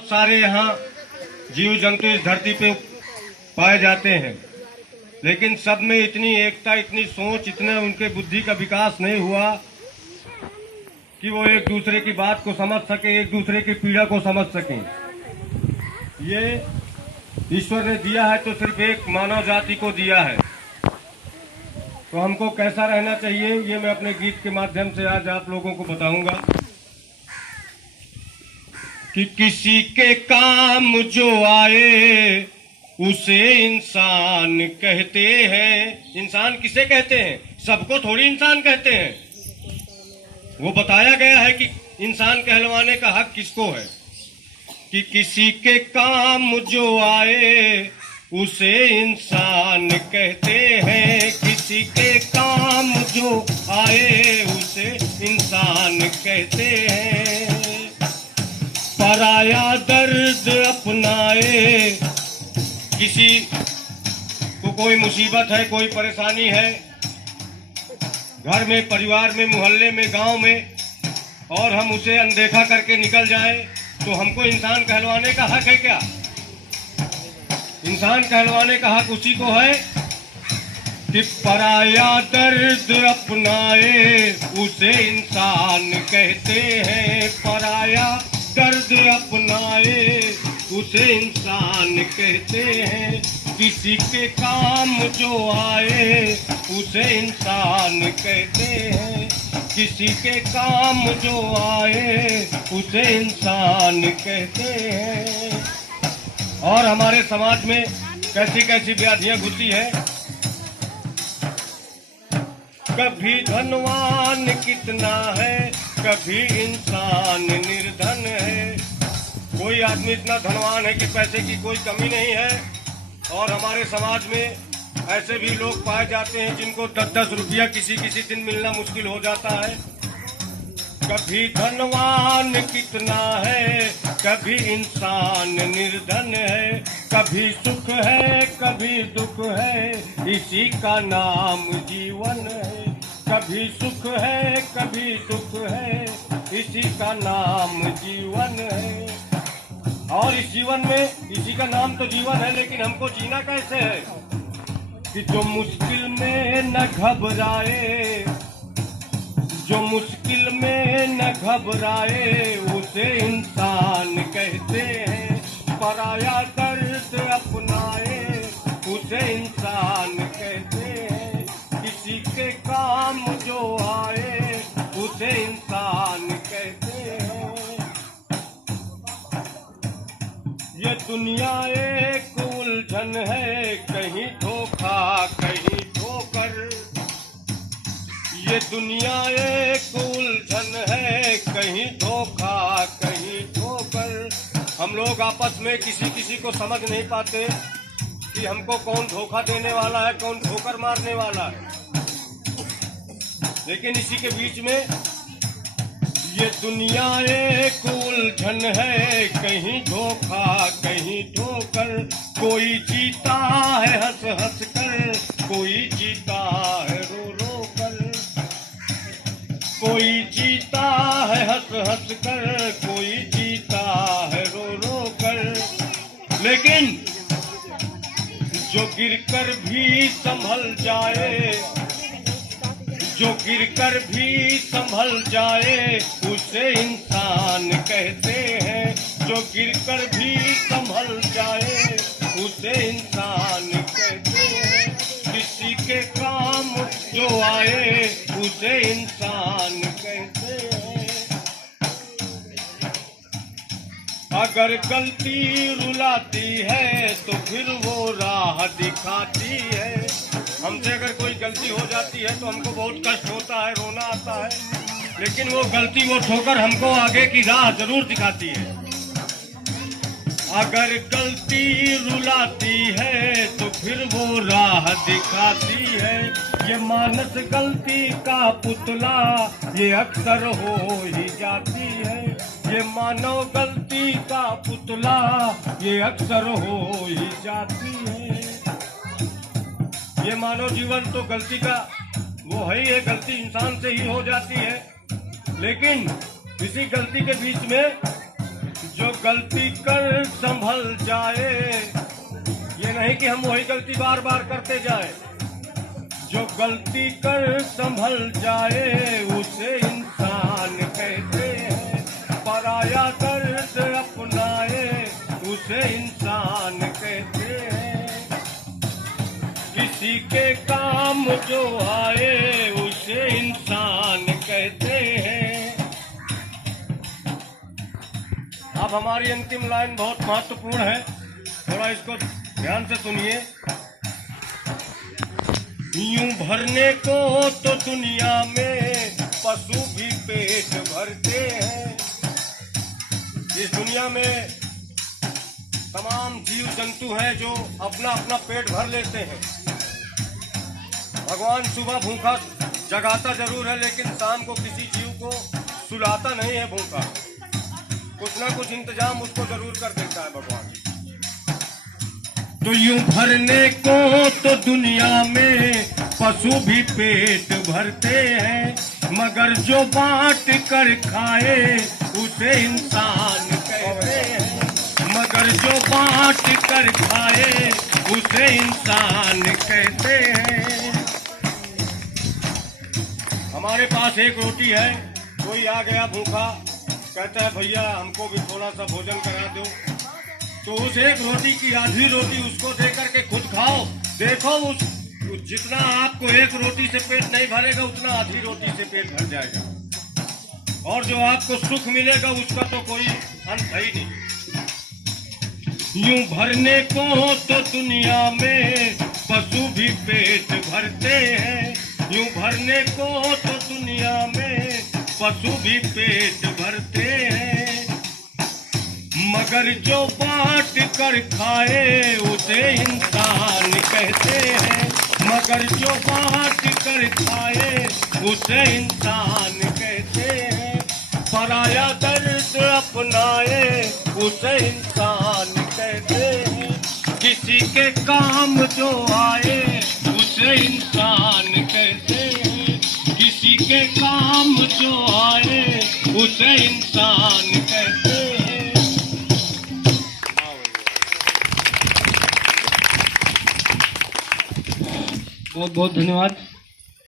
बहुत सारे यहाँ जीव जंतु इस धरती पे पाए जाते हैं, लेकिन सब में इतनी एकता, इतनी सोच, इतना उनके बुद्धि का विकास नहीं हुआ कि वो एक दूसरे की बात को समझ सके, एक दूसरे की पीड़ा को समझ सकें। ये ईश्वर ने दिया है तो सिर्फ एक मानव जाति को दिया है, तो हमको कैसा रहना चाहिए ये मैं अपने गीत के माध्यम से आज आप लोगों को बताऊंगा। कि किसी के काम जो आए उसे इंसान कहते हैं। इंसान किसे कहते हैं? सबको थोड़ी इंसान कहते हैं। वो बताया गया है कि इंसान कहलवाने का हक किसको है। कि किसी के काम जो आए उसे इंसान कहते हैं। किसी के काम जो आए उसे इंसान कहते हैं। पराया दर्द अपनाए, किसी को कोई मुसीबत है, कोई परेशानी है, घर में, परिवार में, मोहल्ले में, गांव में, और हम उसे अनदेखा करके निकल जाए तो हमको इंसान कहलवाने का हक है क्या? इंसान कहलवाने का हक उसी को है कि पराया दर्द अपनाए उसे इंसान कहते हैं। पराया दर्द अपनाए उसे इंसान कहते हैं। किसी के काम जो आए उसे इंसान कहते हैं। किसी के काम जो आए उसे इंसान कहते हैं। और हमारे समाज में कैसी कैसी व्याधियां घुसी है। कभी धनवान कितना है, कभी इंसान निर्धन है। कोई आदमी इतना धनवान है कि पैसे की कोई कमी नहीं है, और हमारे समाज में ऐसे भी लोग पाए जाते हैं जिनको 10-10 रुपया किसी किसी दिन मिलना मुश्किल हो जाता है। कभी धनवान कितना है, कभी इंसान निर्धन है। कभी सुख है, कभी दुख है, इसी का नाम जीवन है। कभी सुख है, कभी दुख है, इसी का नाम जीवन है। और इस जीवन में इसी का नाम तो जीवन है, लेकिन हमको जीना कैसे है? कि जो मुश्किल में न घबराए, जो मुश्किल में न घबराए उसे इंसान कहते हैं। पराया दर्द अपनाए उसे इंसान कहते हैं। किसी के काम जो आए उसे इंसान कहते हैं। ये दुनिया एक उलझन है, कहीं धोखा कहीं ठोकर। ये दुनिया एक उलझन है, कहीं धोखा कहीं ठोकर। हम लोग आपस में किसी किसी को समझ नहीं पाते कि हमको कौन धोखा देने वाला है, कौन ठोकर मारने वाला है। लेकिन इसी के बीच में ये दुनिया एक उलझन है, कहीं धोखा कहीं ठोकर। कोई जीता है हंस हंस कर, कोई जीता है रो रो कर। कोई जीता है हंस हंस कर, कोई जीता है रो रो कर। लेकिन जो गिरकर भी संभल जाए, जो गिरकर भी संभल जाए उसे इंसान कहते हैं। जो गिरकर भी संभल जाए उसे इंसान कहते हैं। किसी के काम जो आए उसे इंसान कहते हैं। अगर गलती रुलाती है तो फिर वो राह दिखाती है। हमसे अगर कोई गलती हो जाती है तो हमको बहुत कष्ट होता है, रोना आता है, लेकिन वो गलती, वो ठोकर हमको आगे की राह जरूर दिखाती है। अगर गलती रुलाती है तो फिर वो राह दिखाती है। ये मानस गलती का पुतला ये अक्सर हो ही जाती है। ये मानव गलती का पुतला ये अक्सर हो ही जाती है। ये मानव जीवन तो गलती का वो है ही है, गलती इंसान से ही हो जाती है। लेकिन इसी गलती के बीच में जो गलती कर संभल जाए, ये नहीं कि हम वही गलती बार बार करते जाए। जो गलती कर संभल जाए उसे इंसान कहते हैं, पराया दर्द अपनाए उसे इंसान कहते हैं। किसी के काम जो आए उसे इंसान कहते हैं। अब हमारी अंतिम लाइन बहुत महत्वपूर्ण है, थोड़ा इसको ध्यान से सुनिए। यूं भरने को तो दुनिया में पशु भी पेट भरते हैं। इस दुनिया में तमाम जीव जंतु हैं जो अपना अपना पेट भर लेते हैं। भगवान सुबह भूखा जगाता जरूर है, लेकिन शाम को किसी जीव को सुलाता नहीं है भूखा। कुछ ना कुछ इंतजाम उसको जरूर कर देता है भगवान। तो यूं भरने को तो दुनिया में पशु भी पेट भरते हैं, मगर जो बांट कर खाए उसे इंसान कहते हैं। मगर जो बांट कर खाए उसे इंसान कहते हैं। हमारे पास एक रोटी है, कोई आ गया भूखा, कहता है भैया हमको भी थोड़ा सा भोजन करा दो। तो उस एक रोटी की आधी रोटी उसको दे करके खुद खाओ, देखो उस जितना आपको एक रोटी से पेट नहीं भरेगा उतना आधी रोटी से पेट भर जाएगा, और जो आपको सुख मिलेगा उसका तो कोई अंत है ही नहीं। यूं भरने को तो दुनिया में पशु भी पेट भरते हैं। यूं भरने को तो दुनिया में पशु भी पेट भरते हैं, मगर जो बांट कर खाए उसे इंसान कहते हैं। मगर जो बांट कर खाए उसे इंसान कहते हैं। पराया दर्द अपनाए उसे इंसान कहते हैं। किसी के काम जो आए उसे इंसान कहते हैं। किसी के काम जो आए उसे इंसान कहते हैं। बहुत बहुत धन्यवाद।